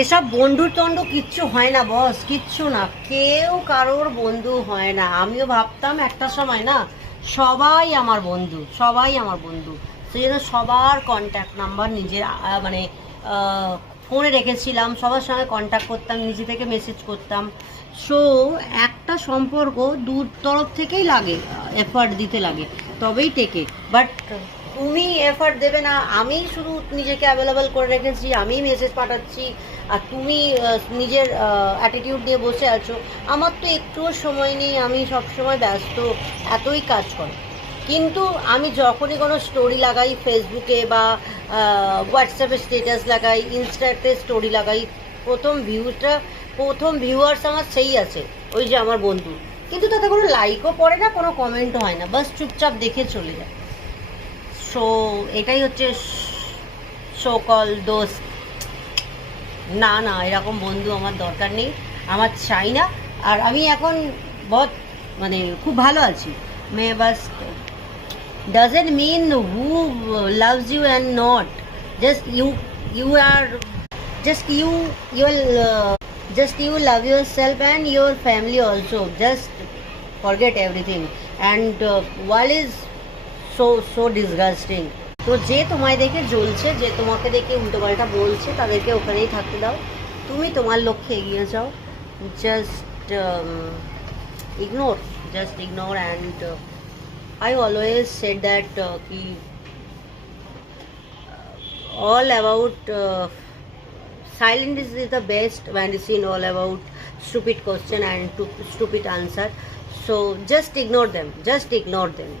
এসব বন্ধুর টন্ধু কিচ্ছু হয় না বস, কিচ্ছু না, কেউ কারোর বন্ধু হয় না। আমিও ভাবতাম একটা সময় না সবাই আমার বন্ধু, সবাই আমার বন্ধু, সেই জন্য সবার কন্ট্যাক্ট নাম্বার নিজের মানে ফোনে রেখেছিলাম, সবার সঙ্গে কন্ট্যাক্ট করতাম, নিজে থেকে মেসেজ করতাম। সো একটা সম্পর্ক দু তরফ থেকেই লাগে, এফার্ট দিতে লাগে, তবেই টেকে। বাট তুমি এফার্ট দেবে না, আমি শুধু নিজেকে অ্যাভেলেবেল করে রেখেছি, আমি মেসেজ পাঠাচ্ছি, আর তুমি নিজের অ্যাটিটিউড নিয়ে বসে আছো। আমার তো একটুও সময় নেই, আমি সবসময় ব্যস্ত, এতই কাজ করে। কিন্তু আমি যখনই কোনো স্টোরি লাগাই ফেসবুকে বা হোয়াটসঅ্যাপে স্টেটাস লাগাই, ইনস্টাতে স্টোরি লাগাই, প্রথম ভিউয়ার্স আমার সেই আছে, ওই যে আমার বন্ধু। কিন্তু তাতে কোনো লাইকও পড়ে না, কোনো কমেন্টও হয় না, বাস চুপচাপ দেখে চলে যায়। সো এটাই হচ্ছে সকল দোস্ত। না না, এরকম বন্ধু আমার দরকার নেই, আমার চাই না। আর আমি এখন বহুত মানে খুব ভালো আছি। মেয়ে বাস doesn't mean who loves you and not, just you are just you will just you love yourself and your family also, just forget everything. And world is so disgusting. তো যে তোমায় দেখে জ্বলছে, যে তোমাকে দেখে উল্টোপাল্টা বলছে, তাদেরকে ওখানেই থাকতে দাও, তুমি তোমার লক্ষ্যে এগিয়ে যাও। Just ignore, just ignore. And I always said that all about silence is the best medicine, all about stupid question and stupid answer. So just ignore them, just ignore them.